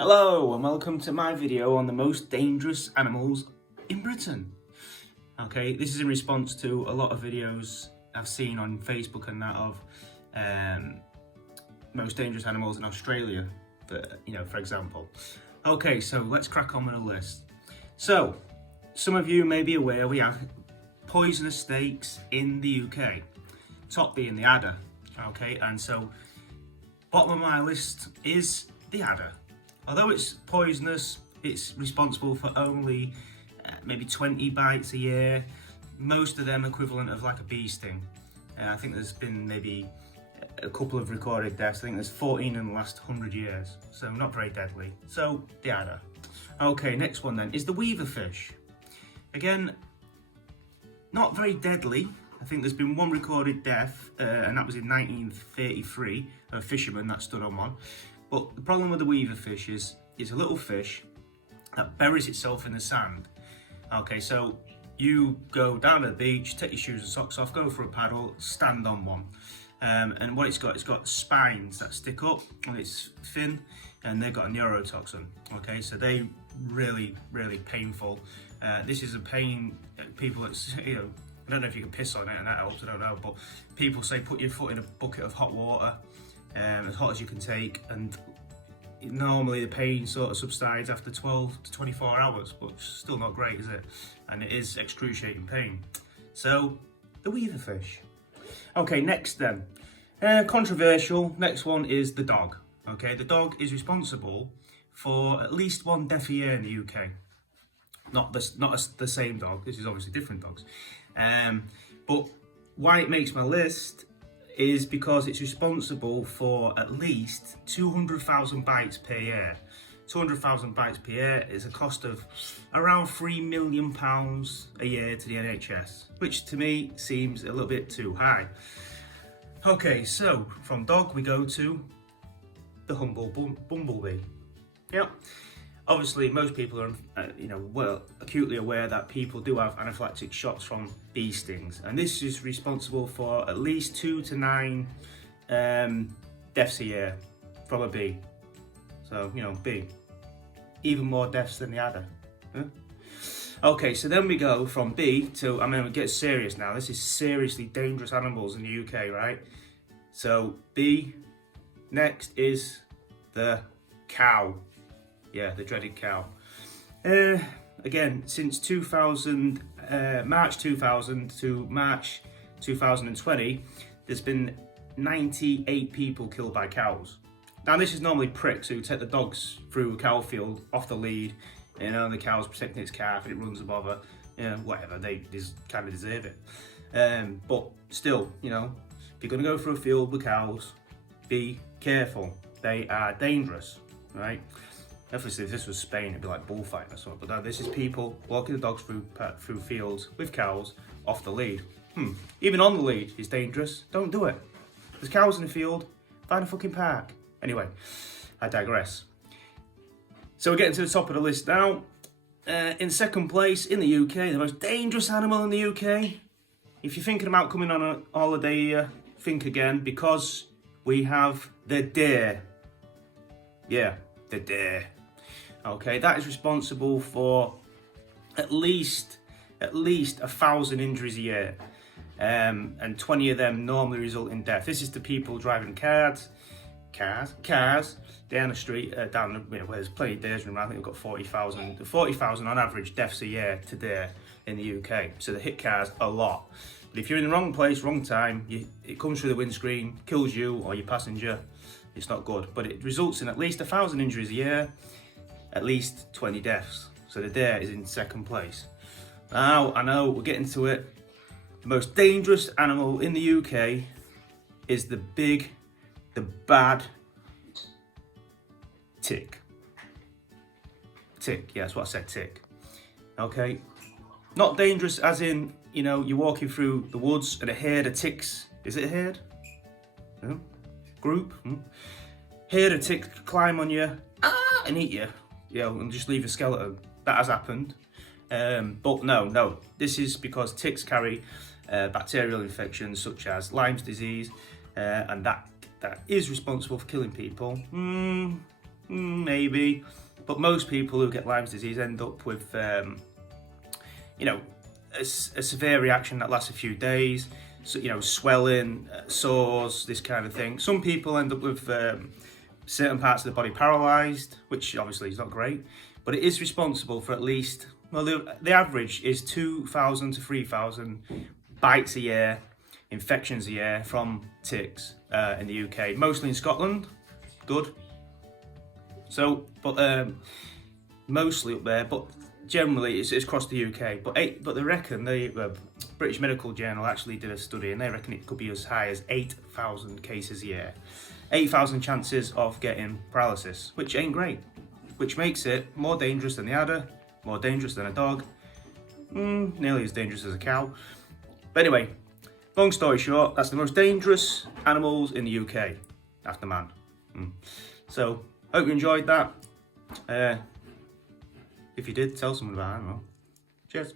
Hello and welcome to my video on the most dangerous animals in Britain. Okay, this is in response to a lot of videos I've seen on Facebook and that of most dangerous animals in Australia, for example. Okay, so let's crack on with the list. So, some of you may be aware we have poisonous snakes in the UK, top being the adder. Okay, and so bottom of my list is the adder. Although it's poisonous, it's responsible for only maybe 20 bites a year, most of them equivalent of like a bee sting. I think there's been maybe a couple of recorded deaths. I think there's 14 in the last 100 years, so not very deadly. So, the adder. Okay, next one then is the weaver fish. Again, not very deadly. I think there's been one recorded death, and that was in 1933, a fisherman that stood on one. But the problem with the weaver fish is it's a little fish that buries itself in the sand. Okay, so you go down to the beach, take your shoes and socks off, go for a paddle, stand on one. And what it's got spines that stick up on its fin, and they've got a neurotoxin. Okay, so they really painful. This is a pain people that, I don't know if you can piss on it and that helps, I don't know, but people say put your foot in a bucket of hot water, as hot as you can take, and normally the pain sort of subsides after 12 to 24 hours, but still not great, is it? And it is excruciating pain. So, the weaver fish. Okay, next then. Controversial, next one is the dog. Okay, the dog is responsible for at least one death a year in the UK. Not the same dog, this is obviously different dogs. But why it makes my list is because it's responsible for at least 200,000 bites per year. 200,000 bites per year is a cost of around £3 million a year to the NHS, which to me seems a little bit too high. Okay, so from dog we go to the humble bumblebee. Yep. Obviously, most people are, acutely aware that people do have anaphylactic shocks from bee stings, and this is responsible for at least 2 to 9 deaths a year from a bee. So, bee. Even more deaths than the adder. Huh? Okay, so then we go from bee to, we get serious now. This is seriously dangerous animals in the UK, right? So, bee. Next is the cow. Yeah, the dreaded cow. Again, since March 2000 to March 2020, there's been 98 people killed by cows. Now, this is normally pricks who take the dogs through a cow field off the lead, the cow's protecting its calf and it runs a bother, whatever, they kind of deserve it. But still, if you're going to go through a field with cows, be careful. They are dangerous, right? Obviously, if this was Spain, it'd be like bullfighting or something. But no, this is people walking the dogs through fields with cows off the lead. Even on the lead is dangerous. Don't do it. There's cows in the field. Find a fucking park. Anyway, I digress. So we're getting to the top of the list now. In second place in the UK, the most dangerous animal in the UK. If you're thinking about coming on a holiday, think again, because we have the deer. Yeah, the deer. Okay, that is responsible for at least 1,000 injuries a year, and 20 of them normally result in death. This is to people driving cars down the street, where there's plenty of deers around. I think we've got 40,000 on average deaths a year to deer in the UK. So they hit cars a lot. But if you're in the wrong place, wrong time, it comes through the windscreen, kills you or your passenger. It's not good, but it results in at least 1,000 injuries a year, at least 20 deaths. So the deer is in second place. Now, I know, we're getting to it. The most dangerous animal in the UK is the bad tick. Tick, yeah, that's what I said, tick. Okay? Not dangerous as in, you're walking through the woods and a herd of ticks. Is it a herd? No? Group? Herd of ticks climb on you and eat you. And just leave a skeleton. That has happened. But no. This is because ticks carry bacterial infections such as Lyme's disease, and that is responsible for killing people. Maybe. But most people who get Lyme's disease end up with, you know, a severe reaction that lasts a few days. So, you know, swelling, sores, this kind of thing. Some people end up with certain parts of the body paralysed, which obviously is not great. But it is responsible for at least, well, the average is 2,000 to 3,000 bites a year, infections a year from ticks in the UK, mostly in Scotland. Good. So, but mostly up there, but generally it's across the UK. But they reckon the British Medical Journal actually did a study, and they reckon it could be as high as 8,000 cases a year, 8,000 chances of getting paralysis, which ain't great. Which makes it more dangerous than the adder, more dangerous than a dog, nearly as dangerous as a cow. But anyway, long story short, that's the most dangerous animals in the UK after man. So, hope you enjoyed that. If you did, tell someone about it, I don't know. Cheers.